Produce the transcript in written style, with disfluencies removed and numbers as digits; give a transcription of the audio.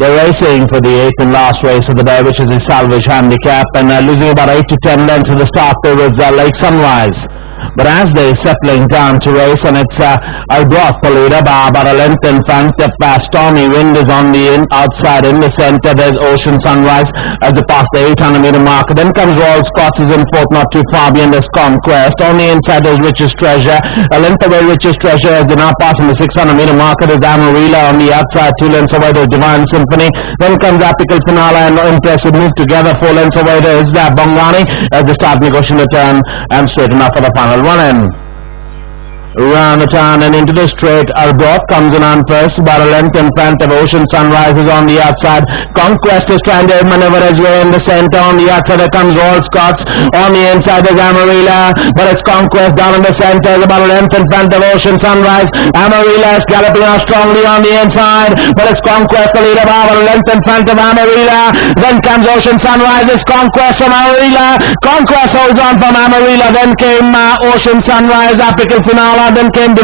They're racing for the 8th and last race of the day, which is the Salvage Handicap, and losing about 8 to 10 lengths at the start. There was Lake Sunrise. But as they're settling down to race, and it's Albroth the leader by about a length in front. If Stormy Wind is on the outside in the centre, there's Ocean Sunrise as they pass the 800 metre marker. Then comes Royal Scots is in fourth, not too far behind this Conquest. On the inside there's Richest Treasure. A length away Richest Treasure as they're now passing the 600 metre marker. There's Amarilla on the outside, 2 lengths away there's Divine Symphony. Then comes Apical Finale and Impressive move together, 4 lengths away there's Bongani as they start negotiating the turn and straight enough for the final run in. Round the turn and into the straight, Arbroath comes in on first, about a length in front of Ocean Sunrise is on the outside. Conquest is trying to maneuver his way in the centre. On the outside there comes Royal Scots. On the inside there's Amarilla, but it's Conquest down in the centre, about a length in front of Ocean Sunrise. Amarilla is galloping out strongly on the inside, but it's Conquest the leader by about a length in front of Amarilla. Then comes Ocean Sunrise, it's Conquest from Amarilla. Conquest holds on from Amarilla, then came Ocean Sunrise, Apical Finale, then came